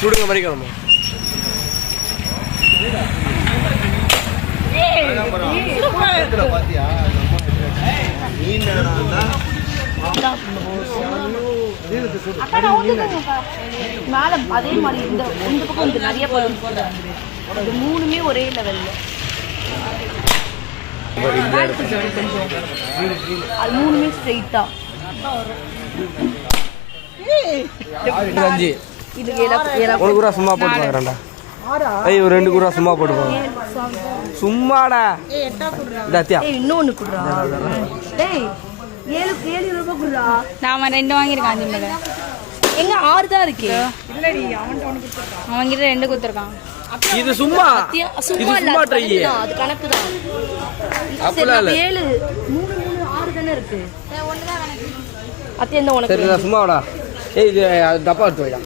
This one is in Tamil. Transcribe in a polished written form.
சுடுங்க மறிக்கணுமா மேல அதே மாதிரி இந்த பக்கம் வந்து நிறைய பலூன் இது மூணுமே ஒரே லெவல்ல அது மூணுமே ஸ்ட்ரெயிட்டா ஒரு குரா சும்மா போட்டு பாக்குறேன்டா ஐய் ஒரு 2 குரா சும்மா போட்டு பாக்குறேன் சும்மாடா இன்னொன்னு குடுறா டேய் 7 ரூபாய் குடுறா நாம 2 வாங்கியிருக்கான் அந்த மேல எங்க 6 தான் இருக்கு இல்லடி அவன் கிட்ட 2 கொடுத்துருக்கான் இது சும்மா சும்மா இல்ல அது கணக்கு தான் அப்பல 7 3 6 தான இருக்கு ஒண்ணு தான் கணக்கு அத்தி என்ன உனக்கு சரி சும்மாடா ஏய் இது டப்பா எடுத்து வைடா